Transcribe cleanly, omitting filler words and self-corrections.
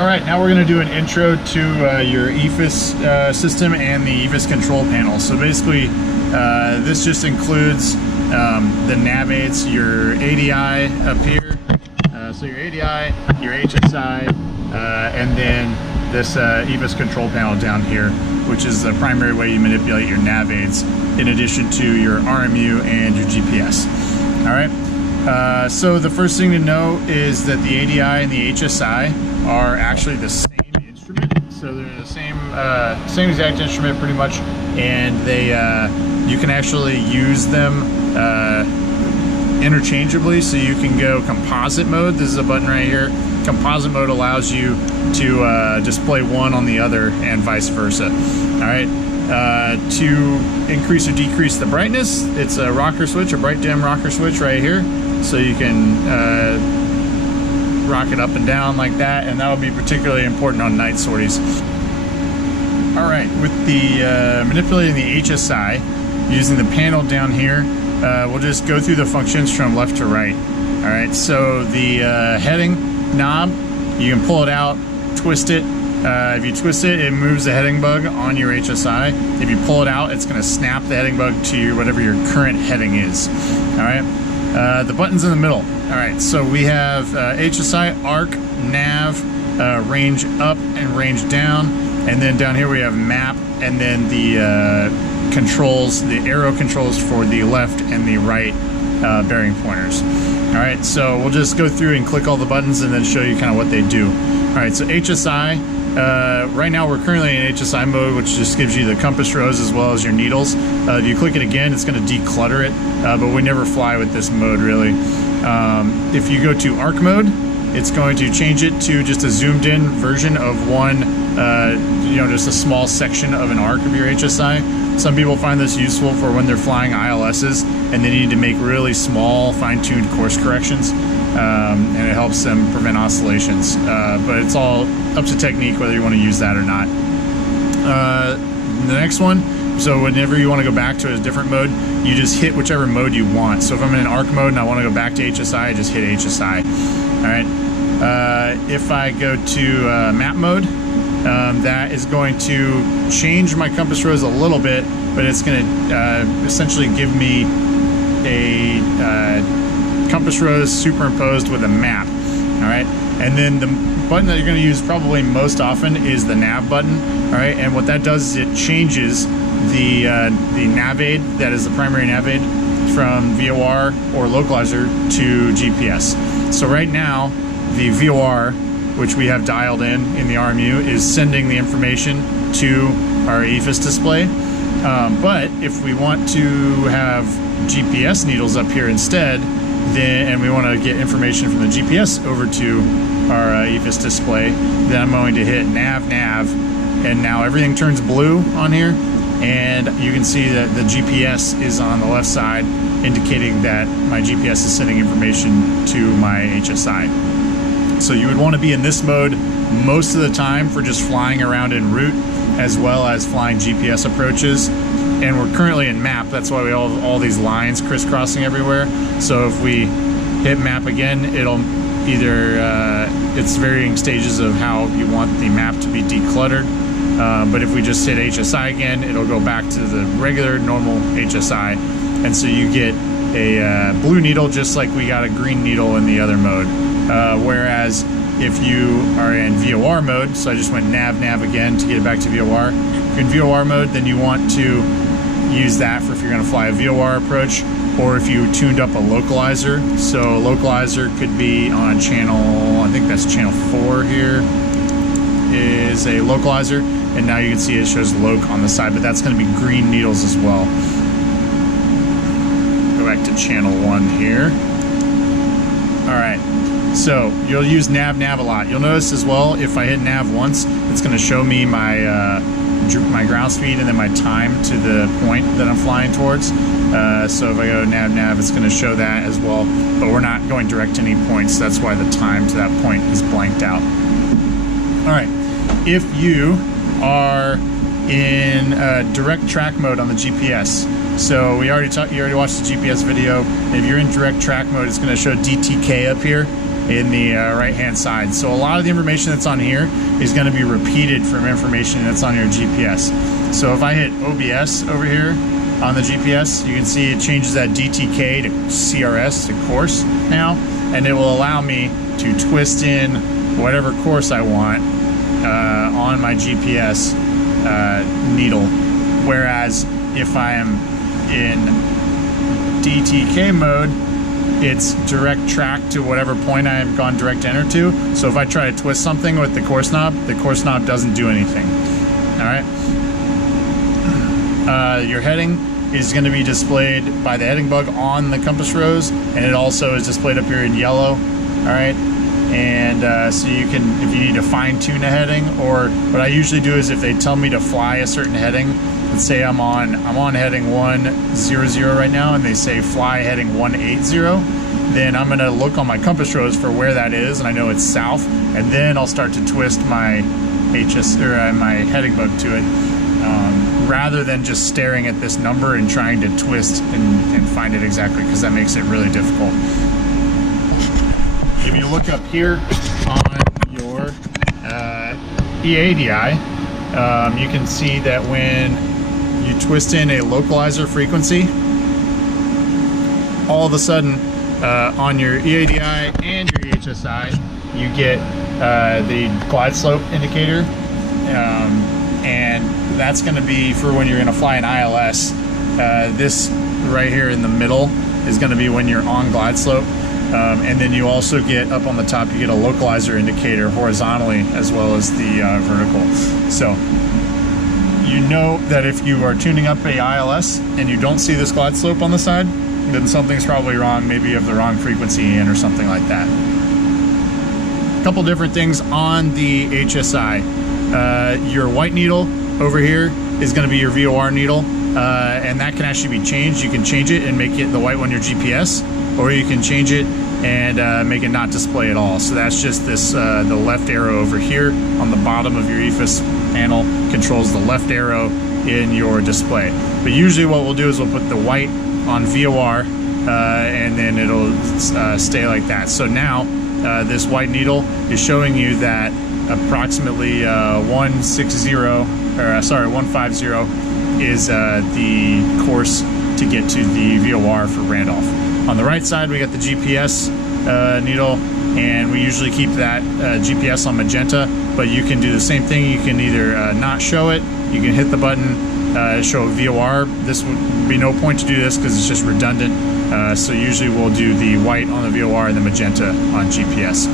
All right, now we're going to do an intro to your EFIS system and the EFIS control panel. So basically, this just includes the nav aids, your ADI up here, so your ADI, your HSI, and then this EFIS control panel down here, which is the primary way you manipulate your nav aids, in addition to your RMU and your GPS. All right, so the first thing to know is that the ADI and the HSI are actually the same instrument. So they're the same exact instrument pretty much, and they you can actually use them interchangeably. So you can go composite mode. This is a button right here. Composite mode allows you to display one on the other and vice versa. All right, to increase or decrease the brightness, it's a rocker switch, a bright dim rocker switch right here. So you can rock it up and down like that, and that would be particularly important on night sorties. All right, with the manipulating the HSI using the panel down here, we'll just go through the functions from left to right. All right, so the heading knob, you can pull it out, twist it. If you twist it, it moves the heading bug on your HSI. If you pull it out, it's going to snap the heading bug to whatever your current heading is. All right, the buttons in the middle. All right, so we have HSI, arc, nav, range up and range down, and then down here we have map, and then the controls, the arrow controls for the left and the right bearing pointers. All right, so we'll just go through and click all the buttons and then show you kind of what they do. All right, so HSI, right now we're currently in HSI mode, which just gives you the compass rose as well as your needles. If you click it again, it's going to declutter it, but we never fly with this mode really. If you go to arc mode, it's going to change it to just a zoomed in version of one, just a small section of an arc of your HSI. Some people find this useful for when they're flying ILSs and they need to make really small, fine-tuned course corrections, and it helps them prevent oscillations. But it's all up to technique whether you want to use that or not. The next one, so whenever you want to go back to a different mode, you just hit whichever mode you want. So if I'm in arc mode and I want to go back to HSI, I just hit HSI. All right. If I go to map mode, that is going to change my compass rose a little bit, but it's going to essentially give me a compass rose superimposed with a map. All right. And then the button that you're going to use probably most often is the nav button. All right. And what that does is it changes the nav aid, that is the primary nav aid, from VOR or localizer to GPS. So right now, the VOR, which we have dialed in the RMU, is sending the information to our EFIS display. But if we want to have GPS needles up here instead, and we want to get information from the GPS over to our EFIS display, then I'm going to hit nav, and now everything turns blue on here. And you can see that the GPS is on the left side, indicating that my GPS is sending information to my HSI. So you would want to be in this mode most of the time for just flying around en route, as well as flying GPS approaches. And we're currently in map, that's why we have all these lines crisscrossing everywhere. So if we hit map again, it'll either, it's varying stages of how you want the map to be decluttered. But if we just hit HSI again, it'll go back to the regular normal HSI. And so you get a blue needle just like we got a green needle in the other mode. Whereas if you are in VOR mode, so I just went nav again to get it back to VOR. If you're in VOR mode, then you want to use that for if you're going to fly a VOR approach, or if you tuned up a localizer. So localizer could be on channel, I think that's channel 4 here, is a localizer. And now you can see it shows loc on the side, but that's going to be green needles as well. Go back to channel 1 here. All right, so you'll use nav a lot. You'll notice as well, if I hit nav once, it's going to show me my my ground speed and then my time to the point that I'm flying towards. So if I go nav, it's going to show that as well, but we're not going direct to any points. That's why the time to that point is blanked out. All right, if you are in direct track mode on the GPS. So you already watched the GPS video. If you're in direct track mode, it's going to show DTK up here. in the right hand side. So a lot of the information that's on here is going to be repeated from information that's on your GPS. So if I hit OBS over here on the GPS, you can see it changes that DTK to CRS, to course now, and it will allow me to twist in whatever course I want on my GPS needle. Whereas if I am in DTK mode, it's direct track to whatever point I have gone direct enter to. So if I try to twist something with the course knob doesn't do anything. All right. Your heading is going to be displayed by the heading bug on the compass rose, and it also is displayed up here in yellow. All right. And so you can, if you need to fine tune a heading, or what I usually do is if they tell me to fly a certain heading, let's say I'm on heading 100 right now, and they say fly heading 180, then I'm gonna look on my compass rose for where that is, and I know it's south, and then I'll start to twist my my heading bug to it, rather than just staring at this number and trying to twist and find it exactly, because that makes it really difficult. If you look up here on your EADI, you can see that when you twist in a localizer frequency, all of a sudden on your EADI and your EHSI, you get the glide slope indicator, and that's going to be for when you're going to fly an ILS. This right here in the middle is going to be when you're on glide slope. And then you also get, up on the top, you get a localizer indicator horizontally as well as the vertical. So you know that if you are tuning up a ILS and you don't see this glide slope on the side, then something's probably wrong. Maybe you have the wrong frequency in or something like that. A couple different things on the HSI. Your white needle over here is going to be your VOR needle, and that can actually be changed. You can change it and make it the white one your GPS, or you can change it and make it not display at all. So that's just this, the left arrow over here on the bottom of your EFIS panel controls the left arrow in your display. But usually what we'll do is we'll put the white on VOR, and then it'll stay like that. So now this white needle is showing you that approximately 150 is the course to get to the VOR for Randolph. On the right side, we got the GPS needle, and we usually keep that GPS on magenta, but you can do the same thing. You can either not show it, you can hit the button, show VOR. This would be no point to do this because it's just redundant. So usually we'll do the white on the VOR and the magenta on GPS.